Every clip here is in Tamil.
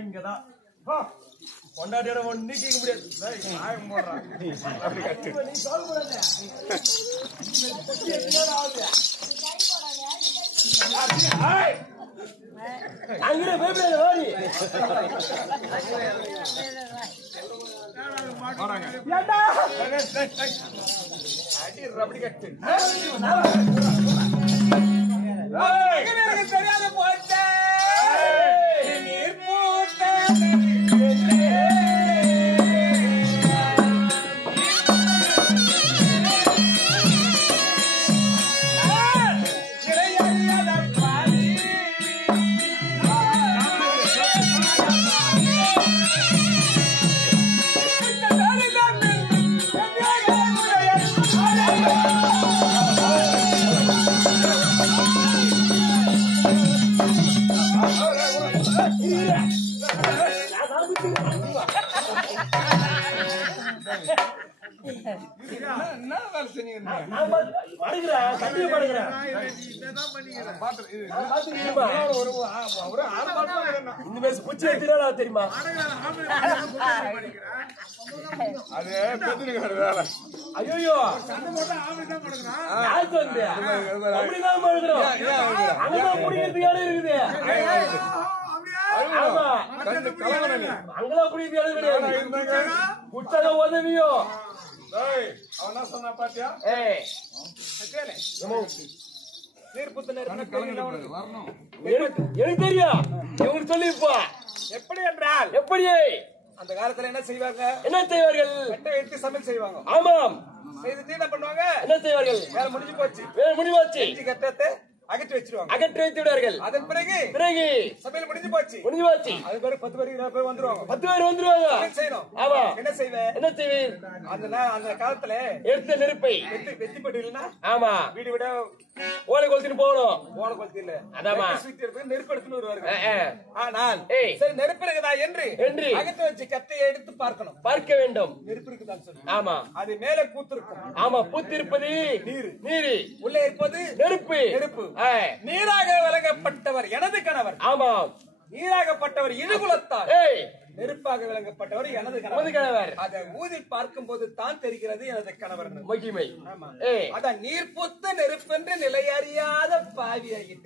இங்கதான் கொண்டாடியோட ஒண்ணு கேட்க முடியாது. நீ சொல்ல அங்கே போய் வாடி ரபடி கட்டு தெரியாத போட்ட நீர் போட்ட தெரியுமா ஐயோ இருக்குது அங்கெல்லாம் குடிக்க கிடையாது குட்டத உதவியோ அவனா சொன்னா பாத்தியா எனக்கு தெரியும் இவங்க சொல்லிப்பா எப்படி என்றால் எப்படி அந்த காலத்துல என்ன செய்வார்கள் எடுத்து சமையல் செய்வாங்க ஆமாம் செய்துட்டு என்ன பண்ணுவாங்க என்ன செய்வார்கள் வேலை முடிஞ்சு போச்சு கட்டத்தை அகற்றி வைத்து விடுவார்கள் அதன் பிறகு சமையல் முடிஞ்சு போச்சு அது பிறகு 10 பேர் 20 பேர் வந்துருவாங்க செய்யணும் ஆமா என்ன செய்வேன் அந்த காலத்துல எடுத்த நெருப்பை வெத்தி பட்டியல்னா ஆமா வீடு விட ஓலை கொளுத்திட்டு போகணும் ஓலை கொளுத்தி இல்ல அதாமா நெருப்பு எடுத்துட்டு வருவார்கள் ஆனால் சரி நெருப்பு இருக்குதா என்று அகற்றி வச்சு கட்டையை எடுத்து பார்க்க வேண்டும் நெருப்பு இருக்குதான் சொல்லி ஆமா அது மேலே பூத்திருக்கும் ஆமா பூத்திருப்பது நீர் உள்ளே இருப்பது நெருப்பு நீராக விளங்கப்பட்டவர் எனது கணவர் ஆமாம் நீராகப்பட்டவர் இடுகுலத்தார் நெருப்பாக விளங்கப்பட்டவர் எனது கணவர் அதை ஊதி பார்க்கும் போது தான் தெரிகிறது எனது கணவர் மகிமை அதான் நீர் பூத்த நெருப்பென்று நிலையறியாத பாவி ஆகி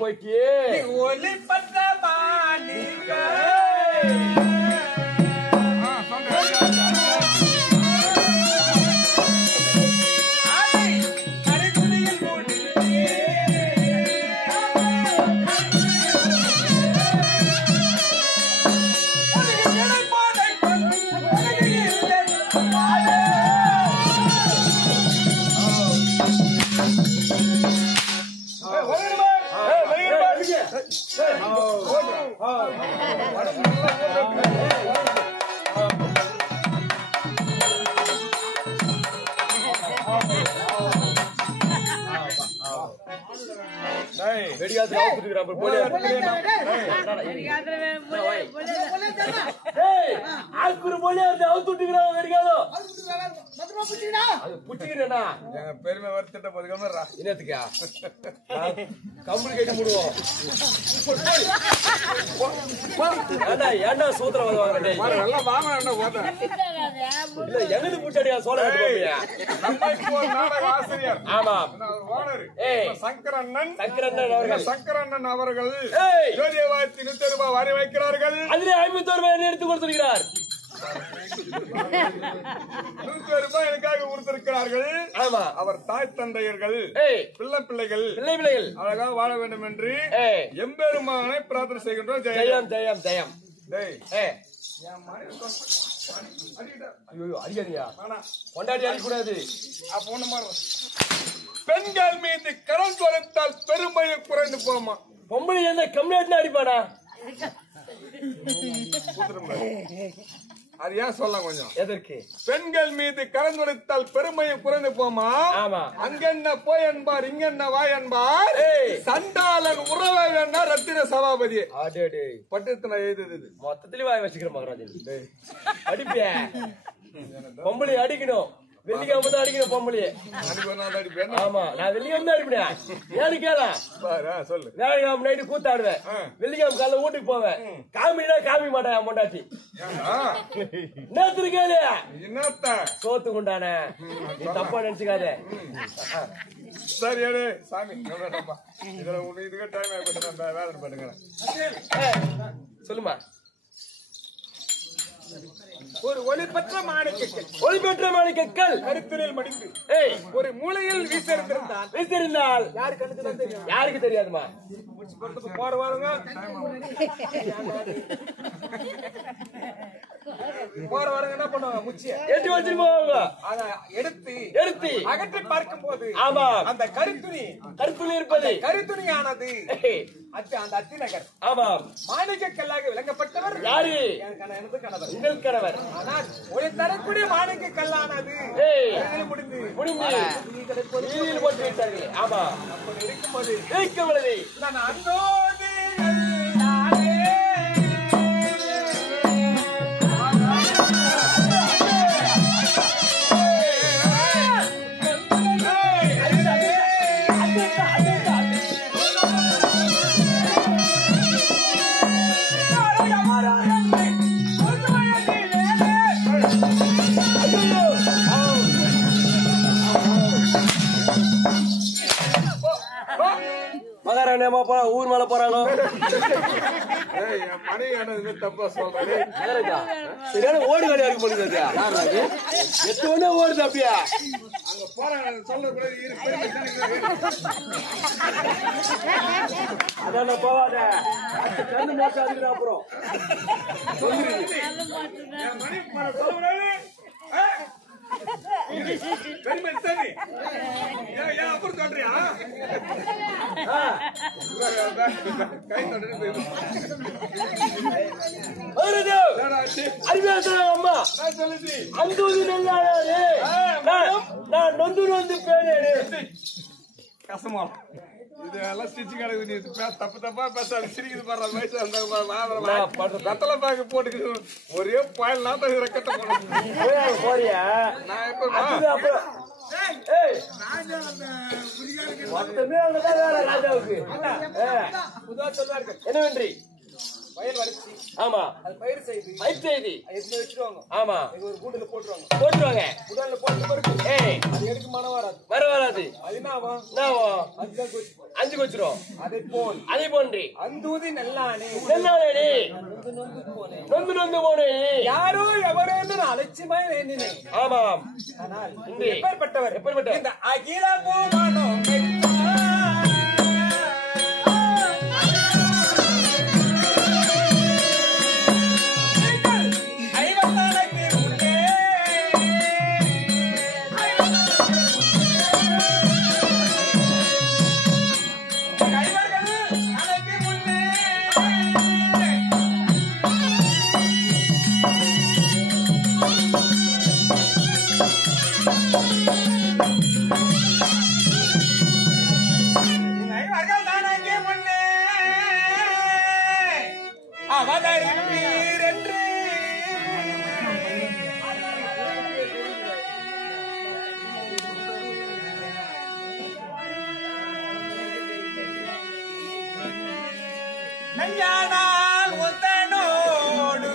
போயிட்டு ஒலி பற்ற பெருமை வருத்திட்ட என்னத்துக்கா கம்பளி கட்டி முடுவோம் ஏன்டா சூத்திரம் எங்கது பூச்சாடியா சோழ ஆசிரியர் ஆமா சங்கரண்ணன் அவர்கள் ஜோதியவாயத்தி 100 ரூபாய் வரி வைக்கிறார்கள் அதிலே 51 ரூபாய் எடுத்துக் கொடுத்திருக்கிறார் 100 ரூபாய் எனக்காக கொடுத்திருக்கிறார்கள் ஆமா அவர் தாய் தந்தையர்கள் பிள்ளைகள் அழகாக வாழ வேண்டும் என்று எம்பெருமானை பிரார்த்தனை செய்கின்றோம் ஜெயம் அடிக்காதியா கொண்டாடி அடிக்கூடாது பெண்கள் மீது கரம் தொலைத்தால் பெருமையை குறைந்து போமா பொம்பளை என்ன கம்மியாட்டு அடிப்பாடா அது ஏன் சொல்லலாம் கொஞ்சம் எதற்கு பெண்கள் மீது கலந்துரைத்தால் பெருமையை குறைந்து போமா அங்க என்ன போய் என்பார் இங்க என்ன வாய் என்பார் சண்டாளன் உறவை வேணா ரத்தின சபாபதி பட்டத்துல எழுதுது மொத்தத்திலே வாய் வச்சுக்கிற மகராஜன் அடிப்ப பொம்பளை அடிக்கணும் வெள்ளிக்கிழமை தான் அடிக்கணும் பொம்பளையே. ஆமா, நான் வெள்ளிக்கிழமை தான் அடிப்பேன். ஏன்னு கேளா, சொல்லு. வேலைக்கிழமை நைட்டு கூத்தாடுவேன், வெள்ளிக்கிழமை காலைல வீட்டுக்கு போவேன். காமினா காமி மாட்டேன் என் பொண்டாட்டி. நேத்து கேளு சோத்து கொண்டானே, நீ தப்பா நினைச்சுக்காத. சரி சாமி இதுல இதுக்கு டைம் ஆயிட்டு வேலை பண்ணுங்க. சொல்லுமா. ஒரு ஒளிபெற்ற மாணிக்கக்கல், ஒளிபெற்ற மாணிக்கக்கல் கருத்தினில் மடிந்து ஒரு மூலையில் வீசிருந்தால் யாருக்கு தெரியாதுமா. போற வாருங்க என்ன பண்ணுவாங்க, முச்சிய எட்டு வச்சுட்டு போவாங்க. அதை எடுத்து அகற்றி பார்க்கும் போது ஆமா அந்த கருத்துணி இருப்பது கருத்துணியானது அந்த அத்திநகர் ஆமா மாணிக்கக்கல்லாக விளங்கப்பட்டவர் யாரு? எனது கணவர், உங்கள் கணவர். ஆனால் ஒரு தரக்கூடிய மாணிக்கக்கல்லானது முடிந்து நீதியில் போட்டு விட்டார்கள். ஆமா, அப்படி இருக்கும்போது நான் அந்தோது ஊர் மேல போறாங்க. தப்பா சொல்றேன். சரியான ஓடி வேலையா இருக்கு போடுங்க. எட்டு ஒண்ணு ஓடுது அப்படியா? அங்க போறாங்க சொல்ல அதான் போவாத அப்புறம் அப்புறம் சொல்றியா? அம்மா அந்தூதி நல்லாடு நான் நொந்து நொந்து பேனேடு கசமா இதெல்லாம் ஸ்டிச்சு கிடக்குது. தப்பு தப்பா பேசாது, சிரிக்குது பாரு. வயசு வெத்தலை பாக்கு போட்டுக்கிது ஒரே பாயல் நாத்த ரெக்கட்ட போறியா? நான் எப்ப ராஜாவுக்கு என்னவென்றி வயல் வளர்ச்சி. ஆமா, அது பயிர் செய்து எடுத்து வச்சிருவாங்க. ஆமா, ஒரு கூண்டுல போட்டுருவாங்க. கூடல போட்டு பிறகு அது எடுக்க மனம் வராது. அது அஞ்சு வச்சிரும். அதை போன்றி அந்தூதி நல்லானே நொந்து போனே யாரோ எவரோ என்று நான் அலட்சியமா எண்ணினேன். ஆமாம், ஆனால் எப்பேற்பட்டவர் இந்த அகில போமானோ நஞ்சானால் ஒத்தனோடு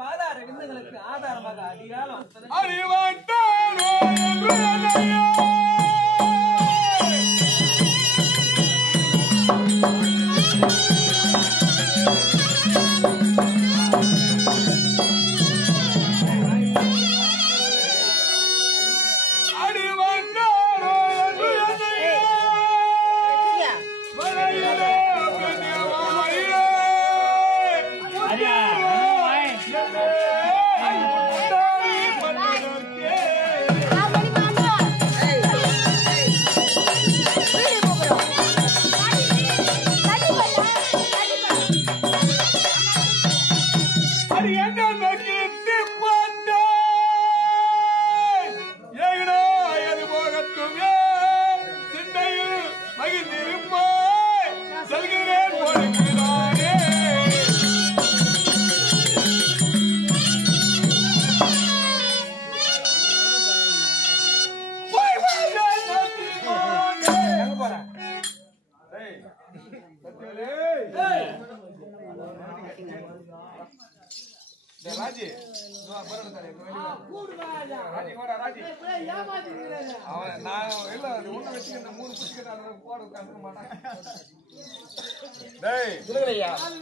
பாதார விண்ணுகளுக்கு ஆதாரமாக அதிகாலம் அறிவாட்டாரோ என்று என்னையோ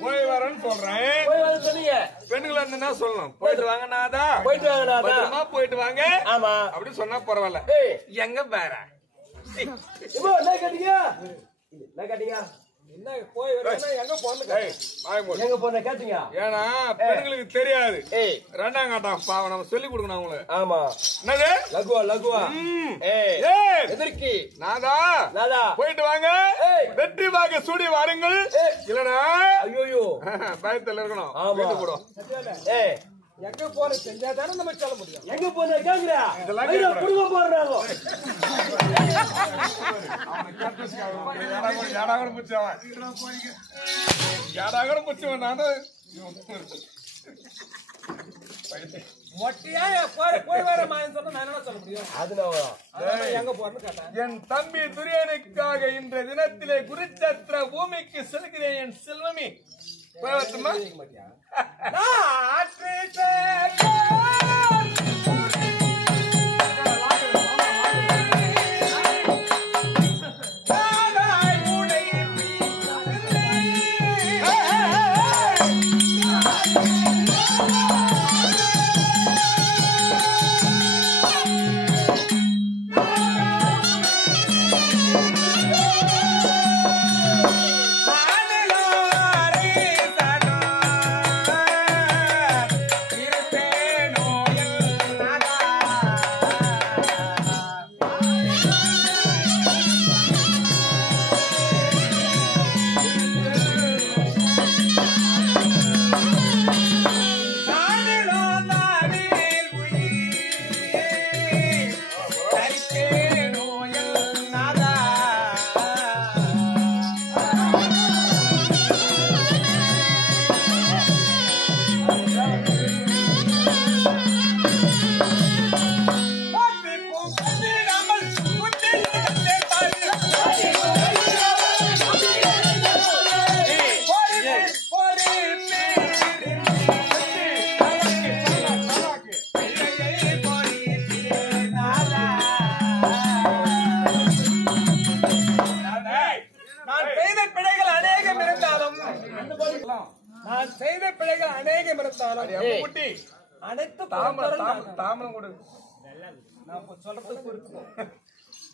போய் வரேன்னு சொல்றேன். பெண்களா இருந்தா சொல்லணும். போயிட்டு வாங்க நாதா, போயிட்டு வாங்க நாதா, போயிட்டு வாங்க. ஆமா அப்படி சொன்னா பரவாயில்ல. எங்க பேர என்ன கேட்டீங்க? என்ன கேட்டீங்க? என்ன போய் எங்க போன எங்க போன கேட்டீங்க? ஏன்னா பெண்களுக்கு தெரியாது. ரெண்டாம் காட்டம் பாவம் நம்ம சொல்லி கொடுக்கணும் அவங்களுக்கு. ஆமா என்னது லகுவா லகுவா எதற்கு நாதா நாதா போயிட்டு வாங்க, வெற்றி வாங்க சூடி வாருங்கள். இல்லனா ஐயோ பயத்துல இருக்கணும். வீட்டு போடும். எங்க போற செஞ்சா தானே நம்ம சொல்ல முடியும். எங்க போன கேக்குறா இதெல்லாம் குடுங்க போறாங்க. யாராக முச்சவன் யாராக முச்சவன் நானு மொட்டையா போய் வர மாயன்னு சொன்னா நான் என்ன சொல்ல முடியும்? அதனால எங்க போறேன்னு கேட்டேன். என் தம்பி துரியனுக்காக இன்ற தினத்திலே குருச்சத்திர பூமிக்கு செல்கிறேன் என் செல்வமி. போய் வரட்டுமா?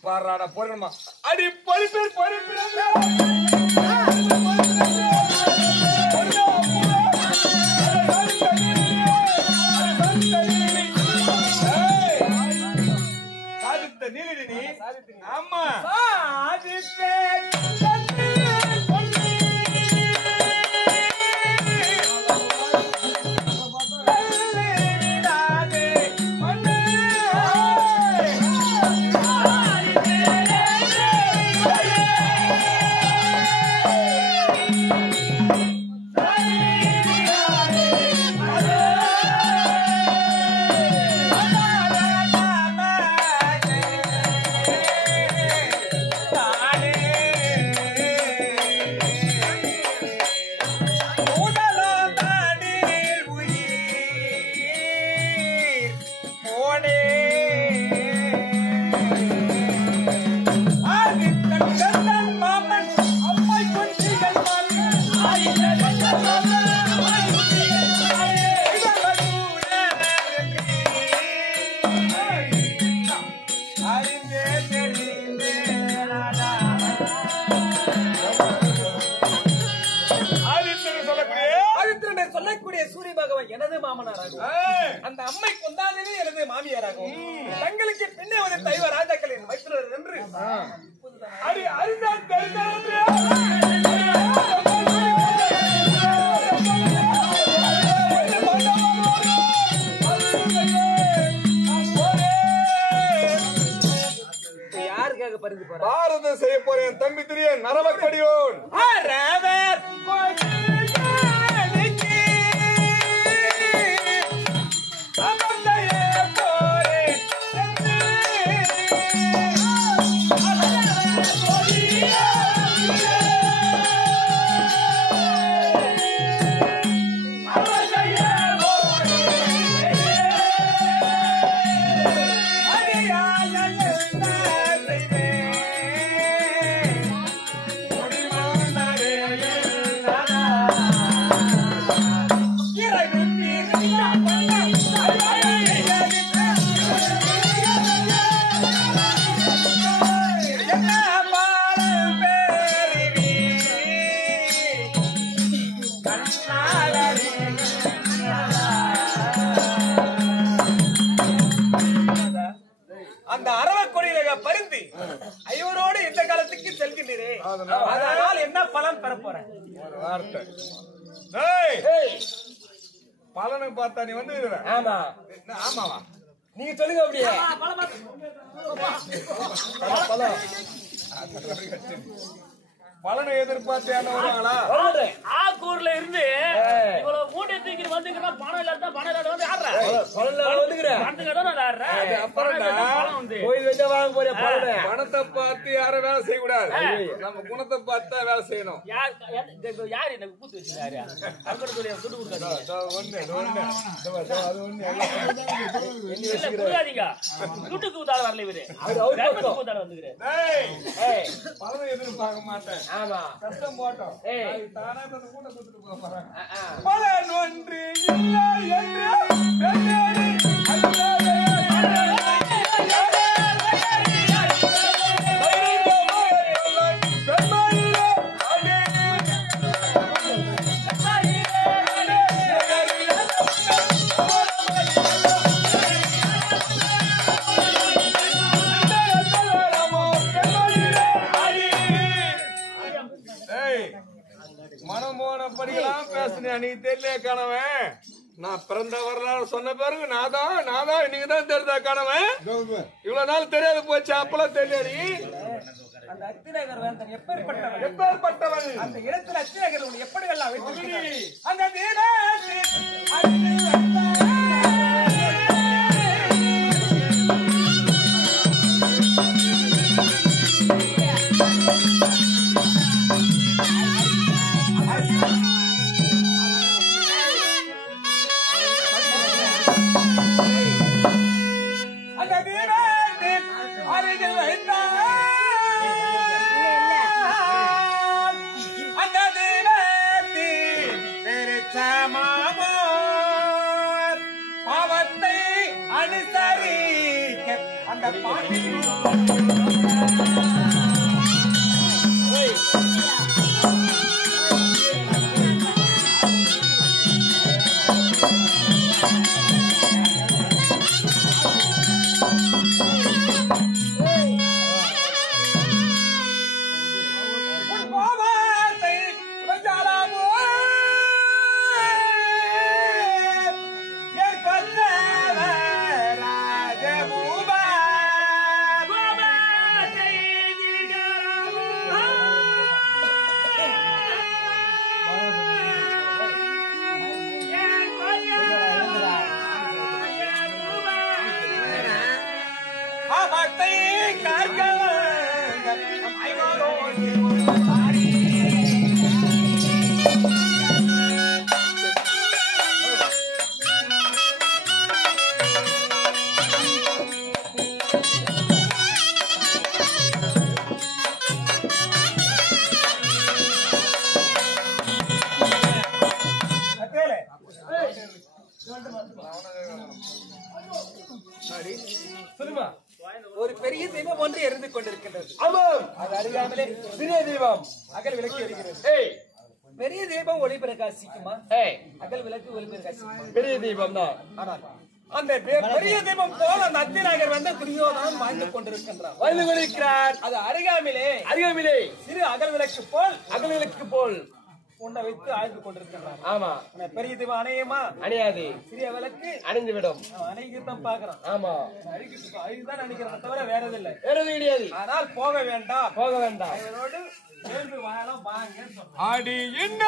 பாராடா போறமா அடி பொறுப்பேர் சாதித்த நீலினி ஆமா அந்த அம்மை கொண்டாதினி எனது மாமியாராகும் தங்களுக்கு பின்னே ஒரு தெய்வ ராஜாக்களின் மைத்திரர் என்று அறிந்தால் யாருக்காக பரிந்து போற பாரதம் செய்ய போறேன் தம்பி திரியன் நரவக்கடியோன் அந்த அரவக்கொடியில பரிந்து ஐவரோடு இந்த காலத்துக்கு செல்கின்றே அதனால் என்ன பலன் பெற போறேன் வார்த்தை பலனுக்கு பார்த்தா நீ வந்து ஆமா ஆமாவா நீங்க சொல்லுங்க அப்படியே பலனை எதிர்பார்த்து வருவாங்களா ஆக்கூர்ல இருந்து இவ்வளவு மூட்டை தூக்கி வந்துக்கிறா பணம் இல்லாத பணம் இல்லாத வந்து ஆடுறா கோயில் வச்சா வாங்க போறிய பணத்தை பார்த்து யாரும் வேலை செய்யக்கூடாது நம்ம குணத்தை பார்த்து தான் வேலை செய்யணும் யாரு எனக்கு கூத்து வச்சிருக்காரு அங்கட சொல்லி துட்டு கொடுக்காதீங்க துட்டுக்கு கூத்தால வரல இவரு கூத்தால வந்துக்கிறேன் பலனை எதிர்பார்க்க மாட்டேன் ஆமா கஷ்டம் போட்டோம் தானே அந்த கூட்ட கொடுத்துட்டு போக போறாங்க பலன் ஒன்று இல்லை என்று மனமோனப்படியெல்லாம் பேசுனேன் நீ தெரியல கணவன் நான் பிறந்த வரலாறு சொன்ன பிறகு நாதான் நீங்க தான் தெரிஞ்ச கணவன் இவ்வளவு நாள் தெரியாது போச்சு அப்பெல்லாம் தெரியாது அந்த அத்திநகர் வேந்தன் எப்பேற்பட்டவன் அந்த இடத்துல அத்திநகர் எப்படி எல்லாம் வைத்து அந்த பாவத்தை அனுசரிக்க அந்த பாட்டி ஒரு பெரிய தெய்வம் ஒன்று எரிந்து கொண்டிருக்கின்றது. ஆமாம், அது அறியாமலே சிறிய தெய்வம் அகல் விளக்கி வருகிறது. பெரிய தீபம் ஒளி பிரகாசிக்குமா? அகல் விளக்கு ஒளி பிரகாசிக்குமா? பெரிய தீபம் தான். ஆனால் அந்த பெரிய தீபம் போல அந்த அத்திநாயகர் வந்து துரியோதனன் வாழ்ந்து கொண்டிருக்கிறார். அது அருகாமிலே சிறு அகல் விளக்கு போல் உன்னை வைத்து ஆழ்ந்து கொண்டிருக்கிறார். ஆமா, பெரிய தீபம் அணையுமா? அணையாது. சிறிய விளக்கு அணைந்து விடும். அணைக்குதான் பாக்குறான். ஆமா, அழுகுதான் நினைக்கிறேன் தவிர வேற எதுவும் இல்லை, வேற எதுவும் கிடையாது. ஆனால் போக வேண்டாம். அவரோடு சேர்ந்து வாழலாம் வாங்க. அடி என்ன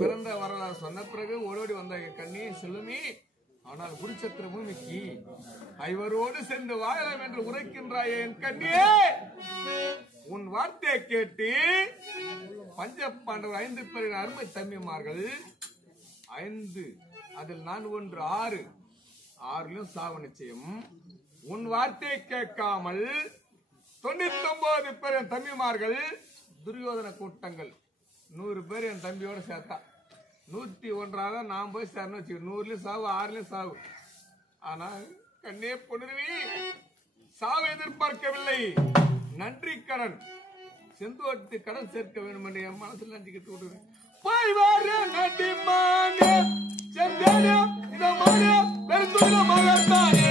பிறந்த வரலாறு சொன்ன பிறகு ஓடோடி வந்த கண்ணி செல்லுமி. ஆனால் குருச்சத்திர பூமிக்கு ஐவரோடு சென்று வாழலாம் என்று உரைக்கின்றாயே என் கண்ணியே. உன் வார்த்தையை கேட்டு பஞ்ச பாண்டவர் 5 பேரின் அருமை தம்பிமார்கள் 5, அதில் நான் 1, 6, 6லும் சாவு நிச்சயம். உன் வார்த்தையை கேட்காமல் 99 பேர் என் தம்பிமார்கள் துரியோதன கூட்டங்கள் 100 பேர் என் தம்பியோட சேர்த்தா 101 நான் போய் சேர்ந்து வச்சு 100லயும் சாவு 6லயும் சாவு. ஆனா கண்ணே பொண்ணுருவி சாவு எதிர்பார்க்கவில்லை. நன்றி கடன் செந்தோட்டு கடன் சேர்க்க வேண்டும் என்று என் மனசில் நஞ்சிக்கிட்டு விடுறேன். போய் வாரு நடி மானே செந்தேனே இதமான பெருந்துள்ள மகத்தானே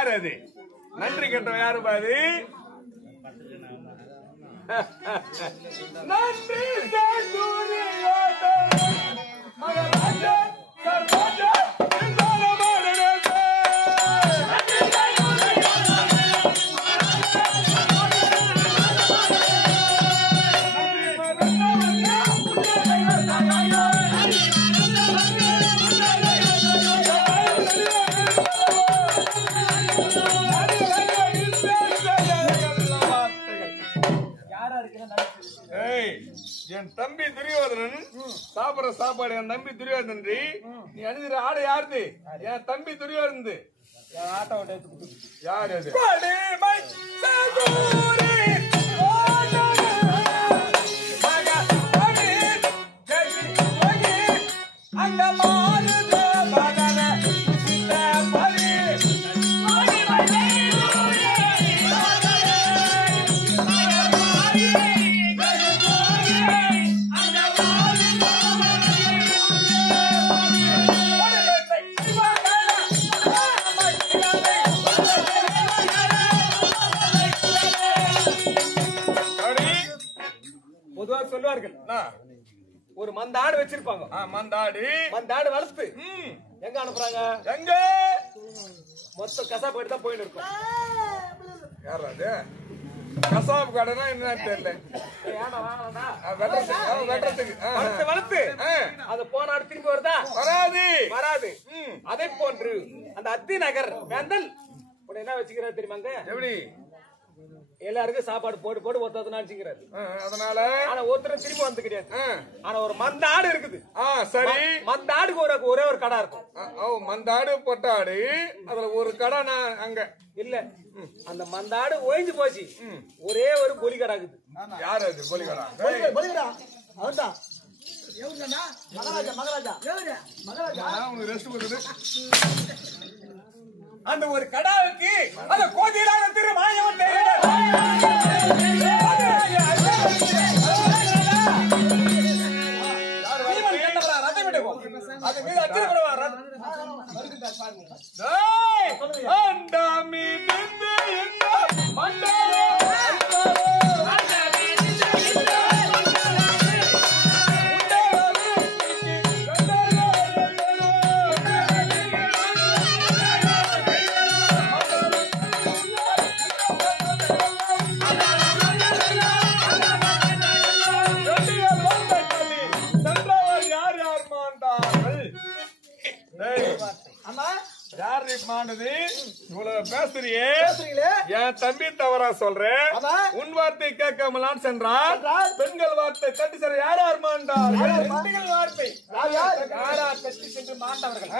யாரு அது? நன்றி கேட்டவன் யாரு பாரு? நன்றி மகாராஜா சர்வாஜா என் தம்பி துரியோதனன் சாப்பிடுற சாப்பாடு என் தம்பி துரியோதனன் நீ அணிஞ்சிற ஆடை யாருது? என் தம்பி துரியோதனது. யாரு அது? சொல்லுவார்கள் ஒரு மந்தாடு வச்சிருப்பாங்க. மந்தாடு வளர்த்து எங்க அனுப்புறாங்க? எங்க மொத்த கசாப்பு போயிட்டு தான் போயிட்டு இருக்கும். யாராவது கசாப்பு கடைனா என்ன தெரியல. வளர்த்து அது போனாடு திரும்பி வருதா? வராது. அதே போன்று அந்த அத்தி நகர் வேந்தல் என்ன வச்சுக்கிறாரு தெரியுமாங்க? எப்படி எல்லாருக்கும் சாப்பாடு போட்டு போட்டு ஒருத்தர் நினைச்சுக்கிறாரு. அதனால ஆனா ஒருத்தர் திரும்பி வந்து கிடையாது. ஆனா ஒரு மந்தாடு இருக்குது. சரி, மந்தாடுக்கு ஒரே ஒரு கடை இருக்கும். மந்தாடு பொட்டாடு அதுல ஒரு கடை நான் அங்க இல்ல. அந்த மந்தாடு ஓய்ஞ்சு போச்சு. ஒரே ஒரு பொலி கடை இருக்குது. யாரு அது? பொலிகடா அவன்தான். அந்த ஒரு கடாவுக்கு அந்த கோதிலான திரு மாயவன் பேசுறியே என் தம்பி தவறா சொல்றேன். உன் வார்த்தை கேட்காமலான் சென்றால் பெண்கள் வார்த்தை தட்டி சென்ற யாரா மாண்டார்? பெண்கள் வார்த்தை யாரா தட்டி சென்று மாண்டவர்கள்.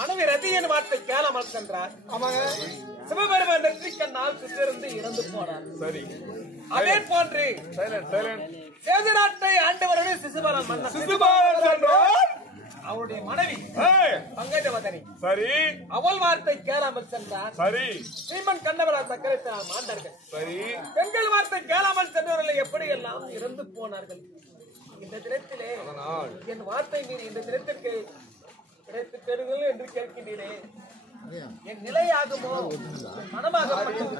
மனைவி ரதியின் வார்த்தை கேளாமல் சென்றார். ஆமாங்க. சிவபெருமான் நெற்றிக்கண்ணால் சுற்றிருந்து இறந்து போனார். சரி. அதே போன்று சேது நாட்டை ஆண்டவருடைய சிசுபாரன் மன்னர் அவருடைய மனைவி பங்கஜவதனி. சரி. அவள் வார்த்தை கேளாமல் சென்றார். சரி. ஸ்ரீமன் கண்ணவரா சக்கரத்தினால் மாண்டார்கள். சரி. பெண்கள் வார்த்தை கேளாமல் சென்றவர்களை எப்படி எல்லாம் இறந்து போனார்கள். இந்த தினத்திலே என் வார்த்தை மீறி இந்த தினத்திற்கு கிடைத்து பெறுங்கள் என்று கேட்கின்றேன். என் நிலையாகுமோ மனமாகப்பட்டது.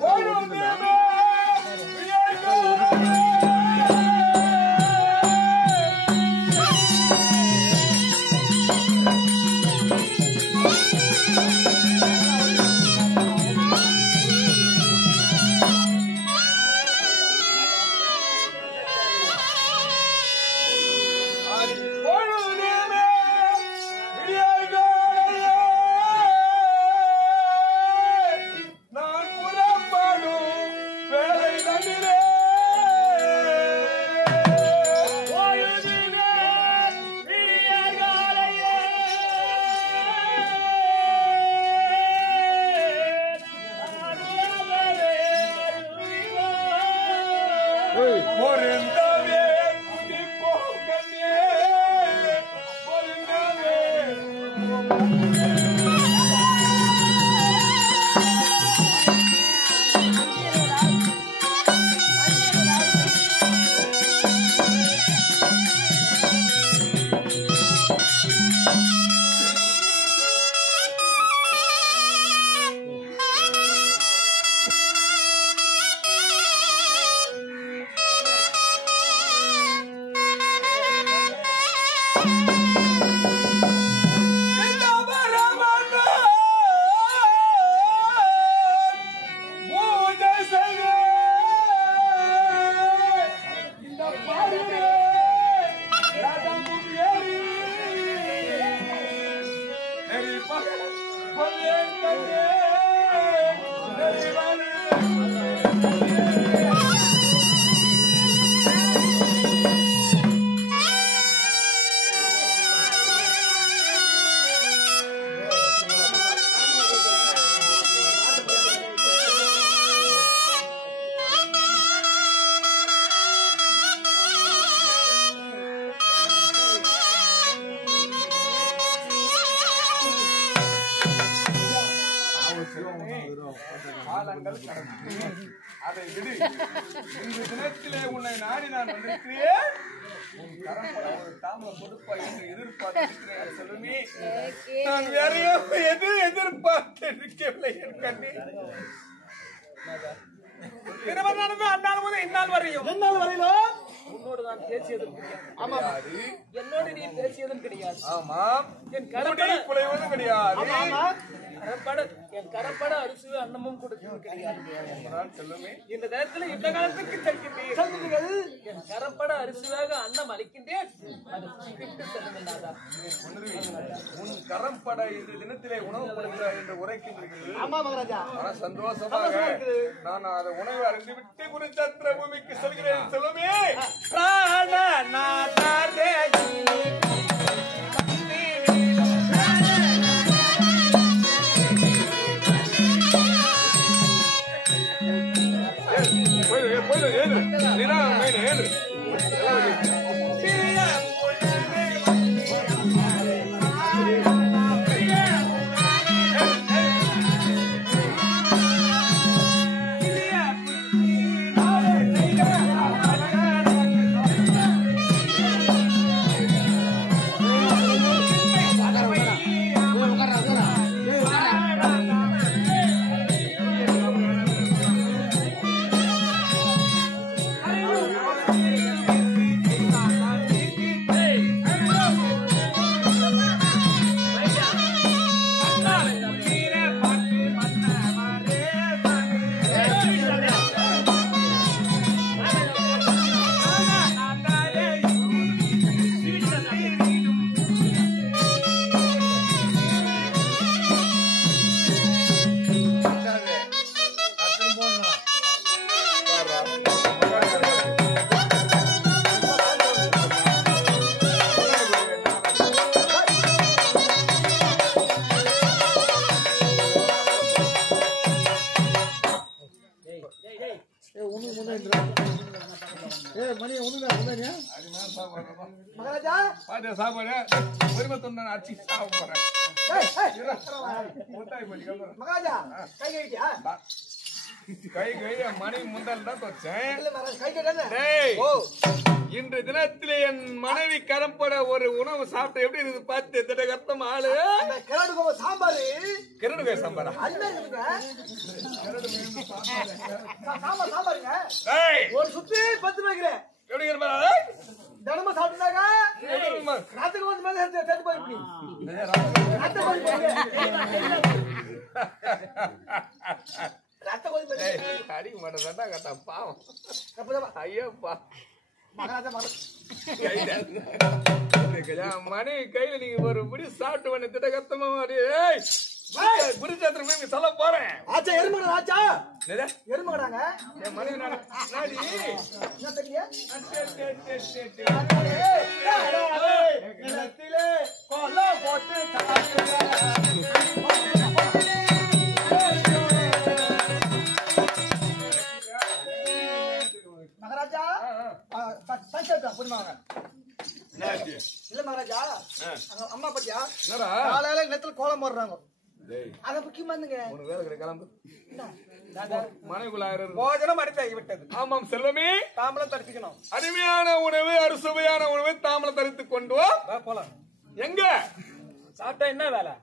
அதை விடு. இந்த தினத்திலே உன்னை நாடி நான் வந்திருக்கிறேன். ஒரு தாமரை கொடுப்பா என்று எதிர்பார்த்திருக்கிறேன் செல்வமே. நான் வேறையோ எதிர்பார்த்து இருக்கவில்லை என் கண்ணே. திருமணம் நடந்து அந்நாள் முதல் இந்நாள் வரையிலும் உன்னோடு நான் பேசியதும் கிடையாது. என்னோடு நீ பேசியதும் கிடையாது. ஆமாம். என் கரப்பட குலைவதும் கிடையாது. என் கரப்பட அரிசி அன்னமும் கொடுத்தது கிடையாது. செல்லுமே, இந்த நேரத்தில் இந்த காலத்துக்கு செல்கின்றீர்கள். என் கரப்பட அரிசியாக அன்னம் அளிக்கின்றேன். அது செல்லுங்கள். உன் கரம்பட இந்த தினத்திலே உணவு கொடுக்கிறார் என்று உரைக்கின்றீர்கள். சந்தோஷமாக நான் அதை உணவு அறிந்து விட்டு குருச்சத்திர பூமிக்கு செல்கிறேன். செல்லுமே, மகாராஜா பாட்டியா சாப்பாடு பெருமத்தொண்ட அடிச்சு சாப்பிட போறேன் மகாராஜா கை கட்டியா கை மணி முந்தல் தான் தோச்சேன் கை கட்டானே இன்று தினத்திலே என் மனைவி கரம்பட ஒரு உணவு சாப்பிட்டு எப்படி இருக்குது பார்த்து திட்ட கத்தம் ஆளு கிரடு சாம்பார் கிரடு சாம்பாரா சாம்பாருங்க ஒரு சுத்தி 10 ரூபாய்க்கிறேன் எப்படி தினமும் சாப்பிட்டாங்க ராத்துக்கு வந்து மேல சேர்த்து போய் அடிக்க மாட்டேன் கட்டா பாவம் ஐயோப்பா மணி கையில நீங்க ஒரு முடி சாப்பிட்டு வந்து திட்ட கத்தமா குருஜாத்திர போய் சொல்ல போறேன் ஆச்சா எருமகடா ஆச்சா எருமகடாங்க என் மனைவி நாடி என்ன தெரியல நிலத்திலே கொல்ல போட்டு மகாராஜா சஞ்சா புரியுமாங்க இல்ல மகாராஜா அம்மா பத்தியா காலையில நிலத்துல கோலம் போடுறாங்க அத முக்கியமா இருந்துங்க உனக்கு வேலை கிடையாது கிளம்பு மனைவிக்குள்ள போஜனம் அடித்தாகி விட்டது. ஆமாம் செல்வமே, தாம்பலம் தரிசிக்கணும். அருமையான உணவு, அறுசுவையான உணவை தாம்பலம் தரித்து கொண்டு போலாம். எங்க சாப்பிட்டா என்ன வேலை?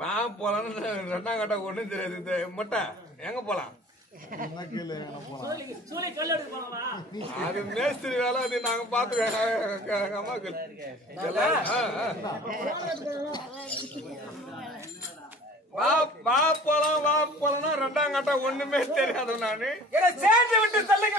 வா போலான்னு ரெண்டாம் கட்ட ஒண்ணும் தெரியாது. மொட்டை எங்க போலாம்? அது மேஸ்திரி வேலை, அது நாங்க பாத்துக்கோங்க. அம்மாக்கள் வா போலாம் ரெண்டாம் கட்ட ஒண்ணுமே தெரியாது. நானு சேர்ந்து விட்டு சொல்லுங்க.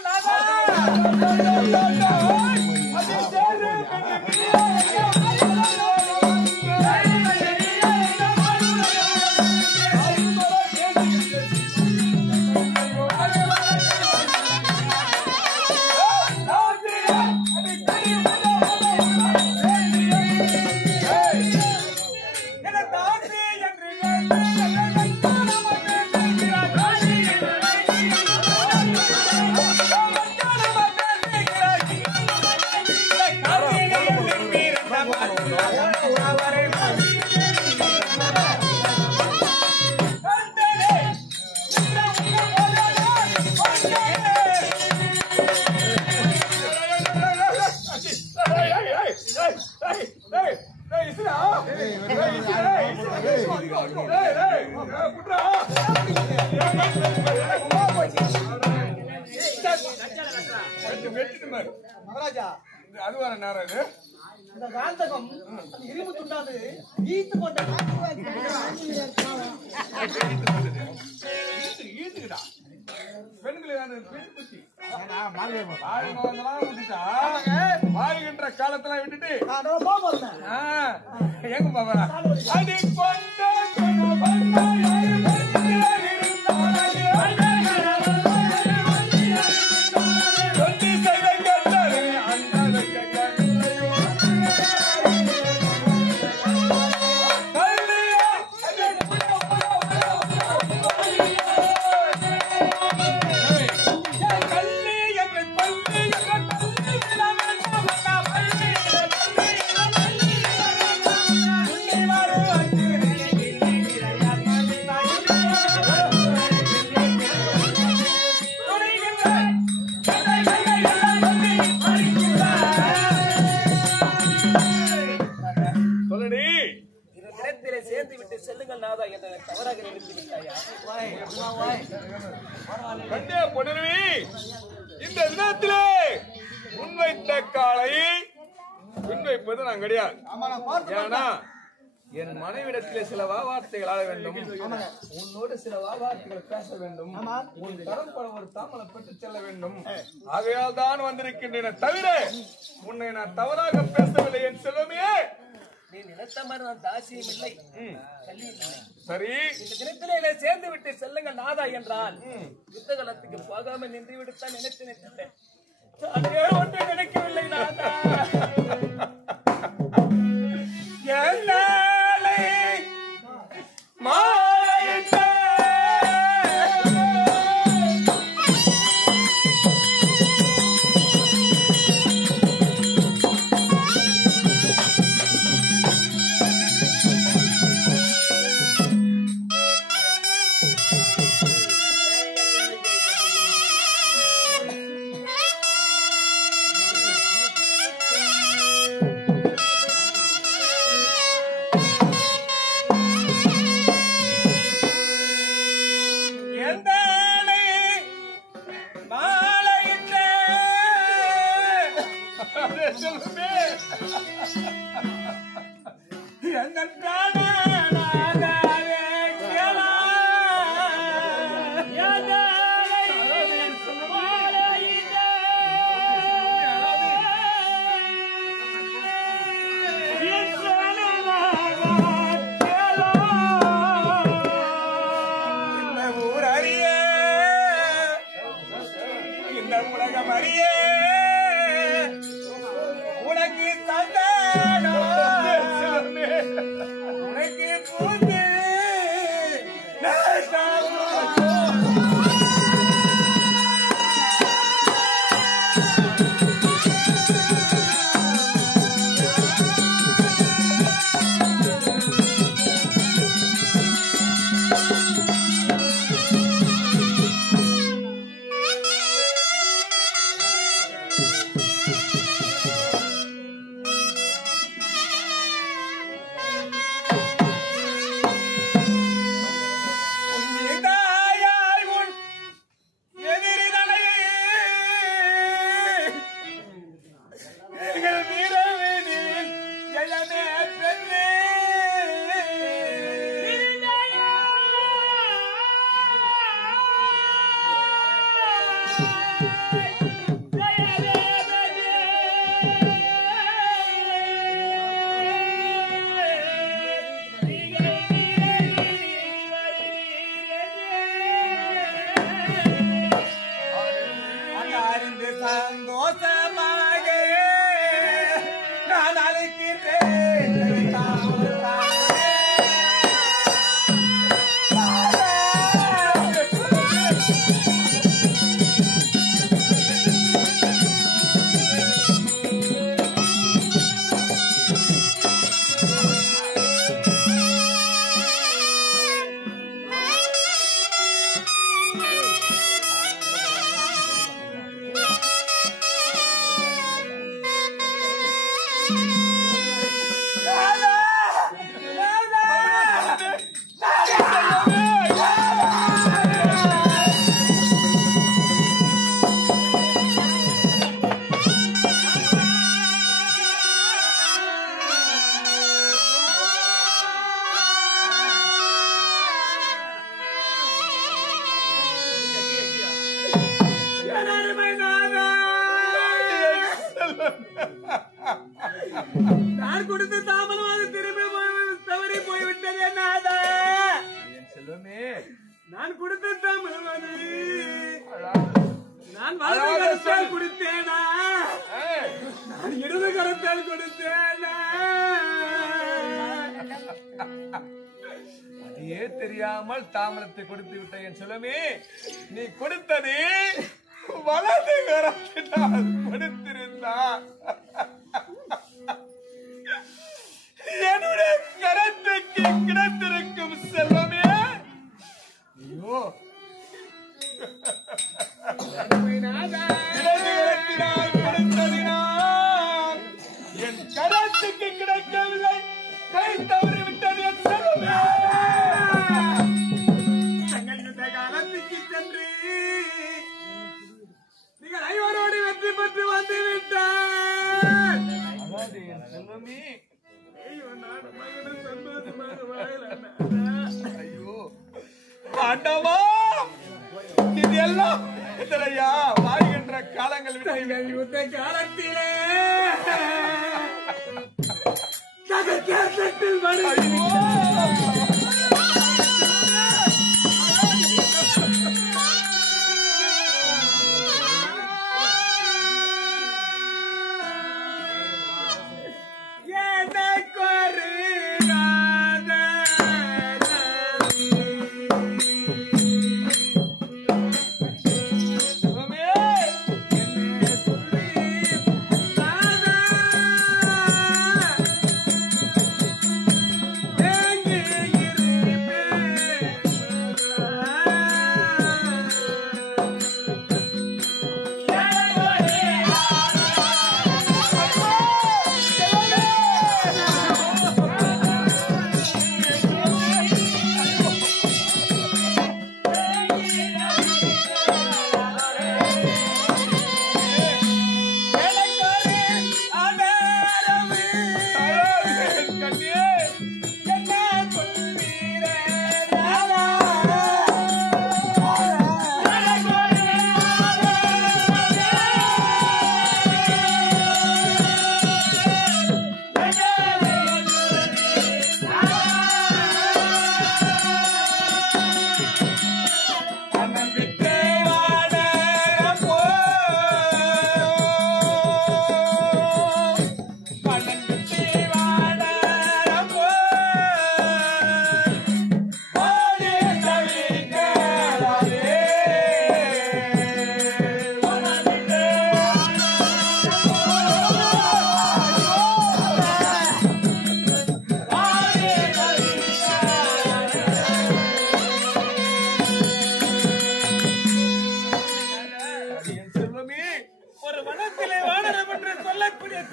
மகாராஜா, அது வர நேரம் இது. இந்த காந்தகம் இரும்பு துண்டாது ஈத்து கொண்ட ஈத்துக்குதா பெண்களுக்கு வாழ்கின்ற காலத்துல விட்டுட்டு எங்க பாப்பா அடி சேர்ந்து விட்டு செல்லுங்கள் நாதா என்ற தவறாக நினைத்திருந்தாயா? இந்த தினத்திலே முன்வைத்த காலை பின்வைப்பது நான் கிடையாது. ஏன்னா என் மனைவிடத்திலே சில வார்த்தைகள் ஆட வேண்டும், உன்னோடு சில வார்த்தைகள் பேச வேண்டும், உன் தரப்பட ஒரு தாமலை பெற்று செல்ல வேண்டும். ஆகையால் தான் வந்திருக்கின்றன, தவிர உன்னை நான் தவறாக பேசவில்லை. என் செல்வமே, நீ நினைத்த மாதிரி நான் தாசியம் இல்லை, சரி. இந்த தினத்திலே சேர்ந்து விட்டு செல்லுங்கள் நாதா என்றால் யுத்த காலத்துக்கு போகாம நின்று விடுத்தான் நினைத்தேன். அதே ஒன்றை நினைக்கவில்லை நாதா. நான் கொடுத்த தாமதமாக திரும்பி தவறி போய்விட்டதே நாதா. நான் கொடுத்த தாமதமாக நான் வலது கரத்தால் கொடுத்தேனா, நான் இடது கரத்தால் கொடுத்தேனா? அதையே தெரியாமல் தாமரத்தை கொடுத்து விட்ட என் செல்வமே, நீ கொடுத்தது வலது கரத்தினால் கொடுத்திருந்தா என்னுடைய கரத்துக்கு கிடைத்திருக்கும் செல்வமே. ஐயோ, இடது கரத்தினால் கொடுத்ததினால் என் கரத்துக்கு கிடைக்கவில்லை, கை தவறி விட்டது என் செல்வமே. காலத்துக்கு சென்று நீங்கள் ஐவரோடு வெற்றி பெற்று வந்து விட்டார். என் செல்வமே, ஐயோ ஆண்டவா, இது எல்லாம் இதரையா வாழ்கின்ற காலங்கள் யுத்த காலத்திலே தேசத்தில்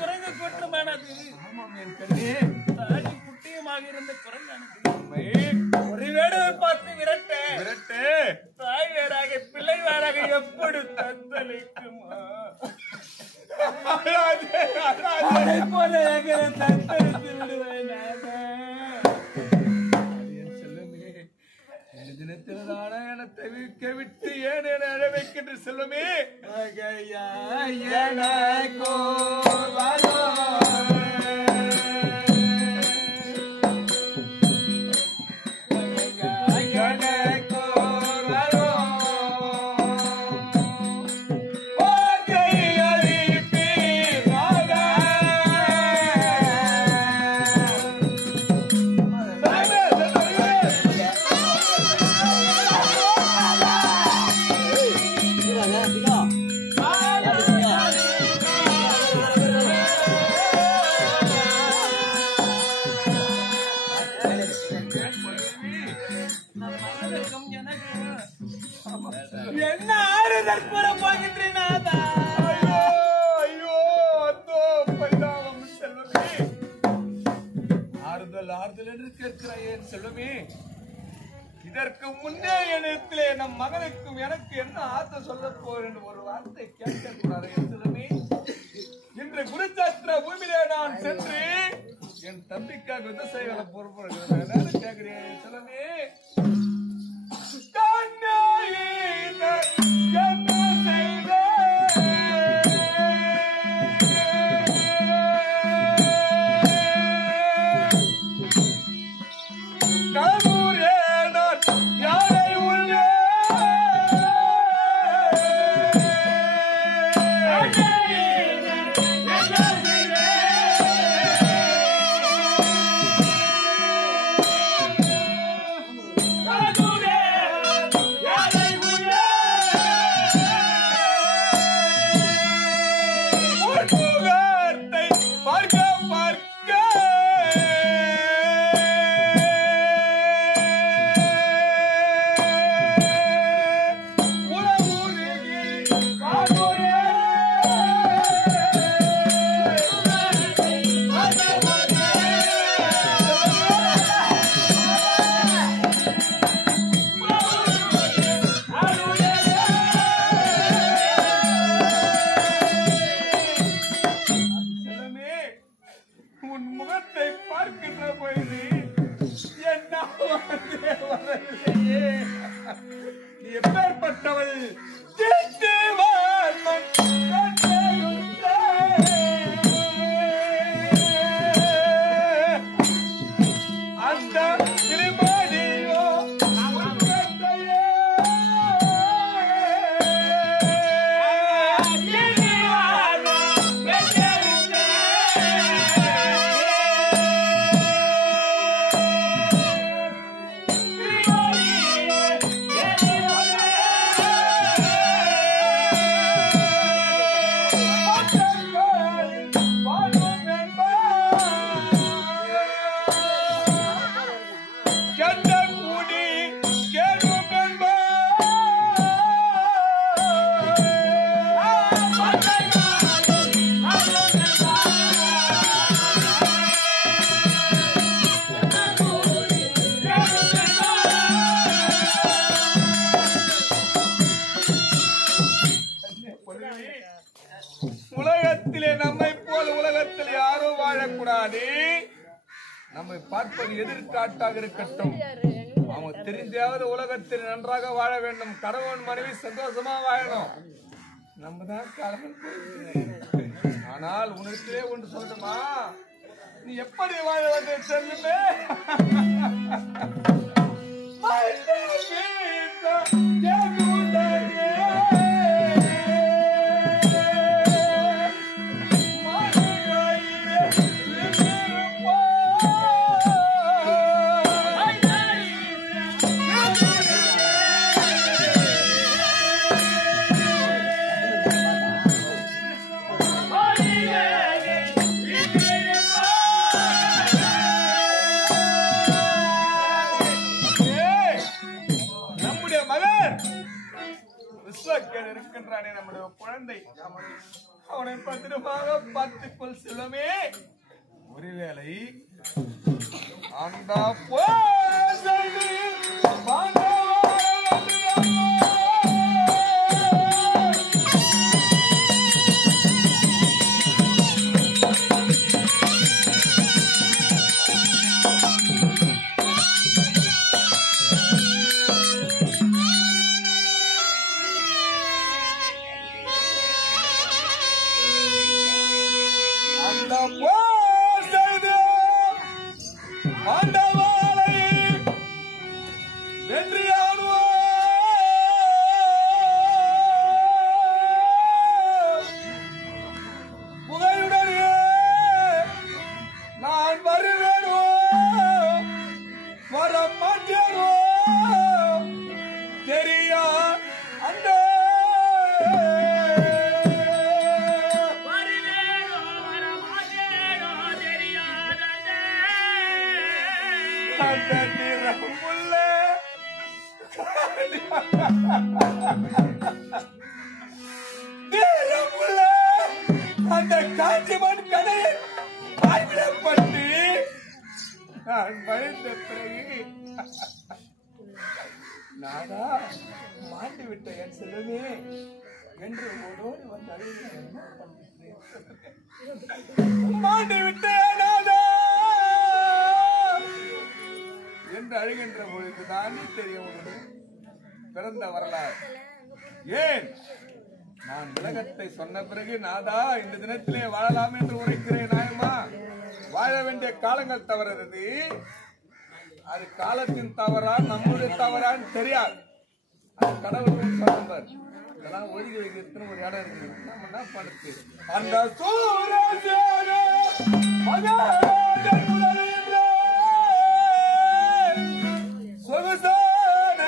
குரங்கு கூட்டமானது தாடி குட்டியமாக இருந்த குரங்கானது ஒரு வேடுவை பார்த்து விரட்ட தாய் வேறாக பிள்ளை வேறாக எப்படி தந்தளிக்குமா போல தத்தளித்து விடுவேன் தினத்தில்தான என தவிர்க்க விட்டு ஏன் என அழ வைக்கின்ற செல்வமே என்ன ஆறுதல் கூற போகின்றேன் செல்வமே ஆறுதல் என்று கேட்கிறாயே செல்வமே இதற்கு முன்னே இடத்திலே நம் மகனுக்கும் எனக்கு என்ன ஆத்த சொல்ல போறேன் ஒரு வார்த்தை கேட்க கூடாது செல்வமே இன்று குருசாஸ்திர பூமியிலே நான் சென்று என் தம்பிக்காக விவசாயிகளை பொறுப்பு கேட்கிறேன் செல்வமே நீ எப்பேற்பட்டவள் அந்த திருமதியோ உலகத்திலே நம்மை போல் உலகத்தில் யாரும் வாழக்கூடாது. நம்மை பார்ப்பது எதிர்காட்டாக இருக்கட்டும். அவங்க தெரிஞ்சாவது உலகத்தில் நன்றாக வாழ வேண்டும். கணவன் மனைவி சந்தோஷமா வாழணும். நம்ம தான் கடவுள். ஆனால் உனக்கிலே ஒன்று சொல்லணுமா, நீ எப்படி வாழ வந்து செல்லுமே இருக்கின்றானே நம்முடைய குழந்தை, அவனை பத்திரமாக பார்த்துக்கொள் செல்வமே. ஒருவேளை அந்த அந்த காஞ்சிமன் கதையை ஆய்விடப்பட்டு நான் பயந்த பிறகு நாடா மாண்டு விட்ட என் செல்வமே என்று ஓடோடி வந்து அழுகிறேன். மாண்டு விட்டேன் என்று அழுகின்ற பொழுது தானே தெரிய பிறந்த வரலாறு. ஏன் நான் உலகத்தை சொன்ன பிறகு நாதா இந்த தினத்திலே வாழலாம் என்று உரைக்கிறேன். நாயமா, வாழ வேண்டிய காலங்கள் தவறது. அது காலத்தின் தவறா நம்முடைய தவறான்னு தெரியாது. அது கடவுள் சொன்னார். இதெல்லாம் ஒதுக்கி வைக்கிறதுன்னு ஒரு இடம் இருக்கு. நம்ம என்ன பண்ணுது? அந்த சொகுசான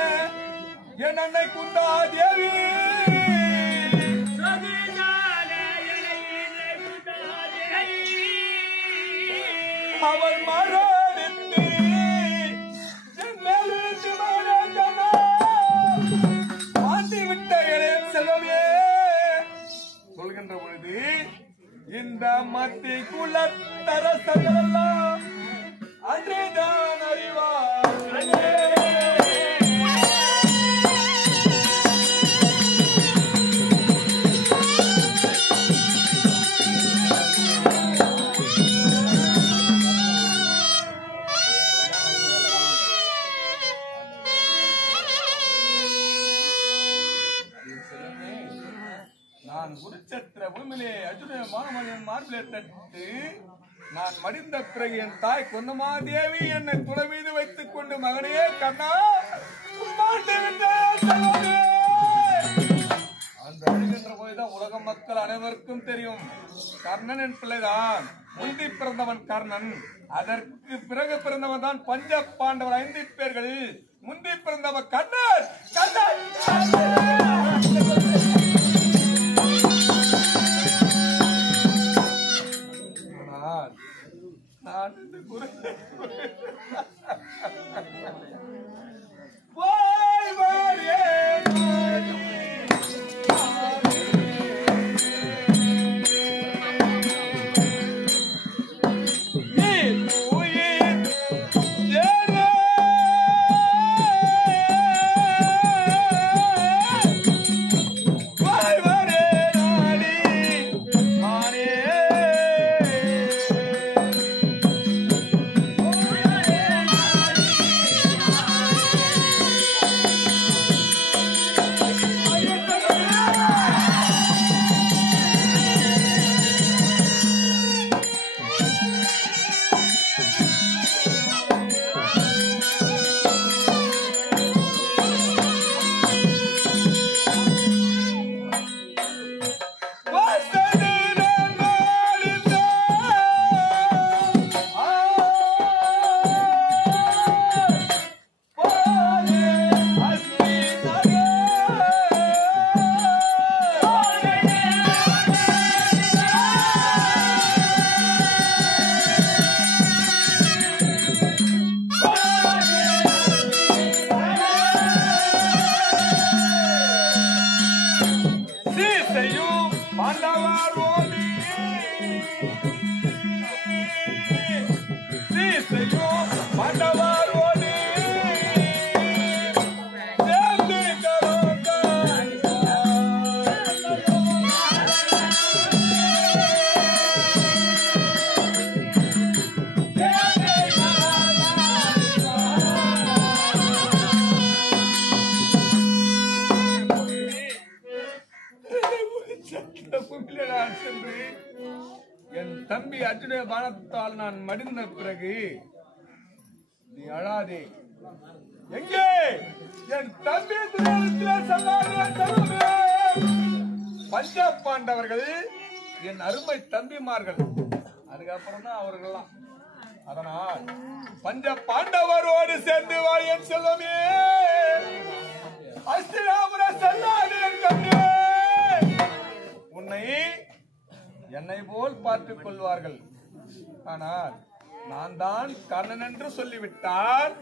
என் அன்னை குந்தா தேவி அவள் மரணித்து மாட்டிவிட்ட செல்வமே சொல்கின்ற பொழுது இந்த மத்தி குலத்தரசர்கள் எல்லாம் அன்றுதான் அறிவார். நான் குருச்சத்திர பூமியிலே அர்ஜுன மாமனின் மார்பிலே தட்டு நான் மடிந்த பிறகு என் தாய் பொன்னமாதேவி என்னை துளை மீது வைத்துக் கொண்டு மகனே கண்ணா அந்த அழுகின்ற போதுதான் உலக மக்கள் அனைவருக்கும் தெரியும் கர்ணன் என் பிள்ளைதான். முந்தி பிறந்தவன் கர்ணன், அதற்கு பிறகு பிறந்தவன் தான் பஞ்ச பாண்டவர் 5 பேர்கள். முந்தி பிறந்தவன் கர்ணன். நான் இந்த குரு போய் வாரே செய்யும் மண்டவாரோடு சேர்ந்து சென்று என் தம்பி அர்ஜுன பானத்தால் நான் மடிந்த பிறகு நீ அழாதே. எங்கே என் தம்பி பஞ்ச பாண்டவர்கள் என் அருமை தம்பிமார்கள், அதுக்கப்புறம் தான் அவர்கள்லாம். அதனால் பஞ்ச பாண்டவரோடு சேர்ந்து வாழ் என் செல்வமே. அஸ்தினாபுர செல்லாது என் கண்ணே. உன்னை என்னை போல் பார்த்துக் கொள்வார்கள். ஆனால் நான் தான் கண்ணன் என்று சொல்லிவிட்டால்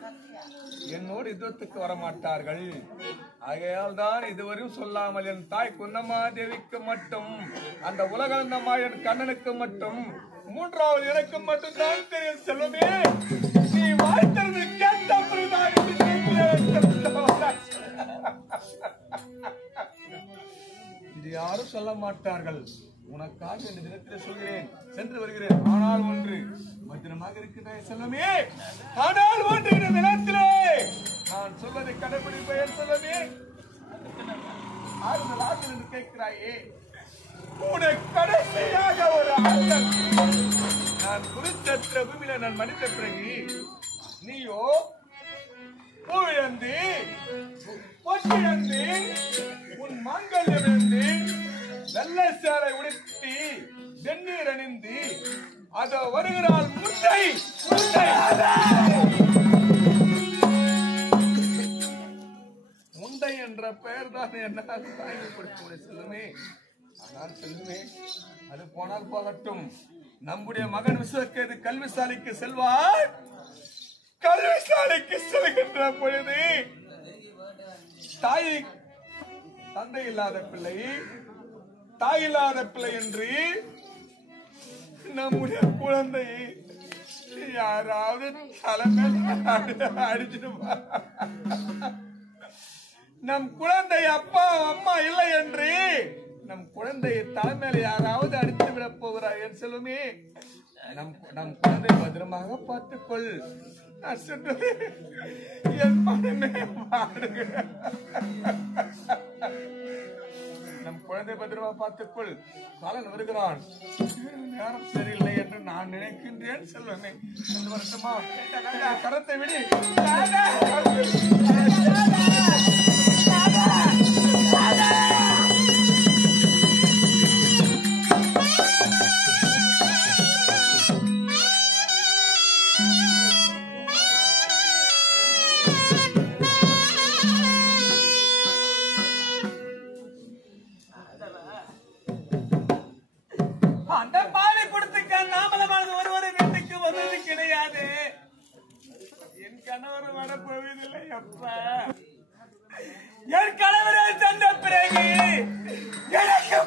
என்னோடு யுத்தத்துக்கு வரமாட்டார்கள். ஆகையால் தான் இதுவரையும் சொல்லாமல் என் தாய் குன்னம்மா தேவிக்கு மட்டும், அந்த உலகந்தம்மா என் கண்ணனுக்கு மட்டும், மூன்றாவது எனக்கு மட்டும் தான் தெரியும் செல்வமே. நீ வாழ்த்தது கேட்ட பிறகுதான் இது யாரும் சொல்ல மாட்டார்கள். உனக்காக இந்த தினத்தில் சொல்கிறேன், சென்று வருகிறேன். ஆனால் ஒன்று பத்திரமாக இருக்கின்ற செல்வமே, ஆனால் ஒன்று இந்த தினத்திலே நான் சொல்வதை கடைபிடிப்பேன் செல்வமே. ஆறுதலாக என்று கேட்கிறாயே, உனக்கு கடைசியாக ஒரு ஆறுதல். நான் குருச்சத்திர பூமியில நான் மனித பிறகு நீயோ பூவிழந்து பொற்றிழந்து உன் மாங்கல்யம் இழந்து வெள்ளை சேலை உடுத்தி வெந்நீர் அணிந்து அதோ வருகிறாள் முட்டை முண்டை என்ற பெயர் தான் என்னால் தாய்மைப்படுத்த முடியும் செல்லுமே. ஆனால் செல்லுமே, அது போனால் போகட்டும். நம்முடைய மகன் விஸ்வகேது கல்விசாலைக்கு செல்வார். கல்விசாலைக்கு செல்கின்ற பொழுது தாய் தந்தை இல்லாத பிள்ளை, தாய் இல்லாத பிள்ளை என்று நம்முடைய குழந்தை யாராவது தலைமையில் அடிச்சிடுவா. நம் குழந்தை அப்பா அம்மா இல்லை என்று நம் குழந்தையை தலைமையில யாராவது அடித்து விட போகிறார் என் செல்வமே. நம் குழந்தை பத்திரமாக பார்த்துக்கொள். என் மனமே பாடுக. நம் குழந்தை பத்திரமா பார்த்துக்கொள். காலன் வருகிறான், நேரம் சரியில்லை என்று நான் நினைக்கின்றேன் செல்வமே. இந்த வருஷமா கரத்தை விடி. அந்த பாலை கொடுத்துக்க நாமலமானது ஒருவரை வீட்டுக்கு வந்தது கிடையாது. என் கணவர் வரப்போவதில்லை அப்பா. என் கணவரை தந்த பிறகு எனக்கு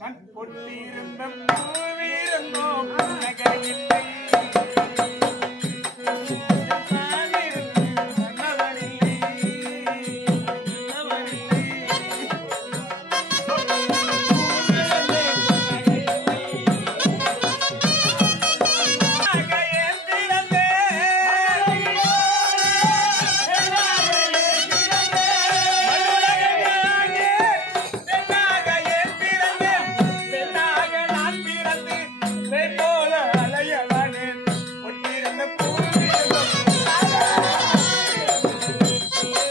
நான் பொன்னிருந்த பூவிருந்தோம் நகையில்லை.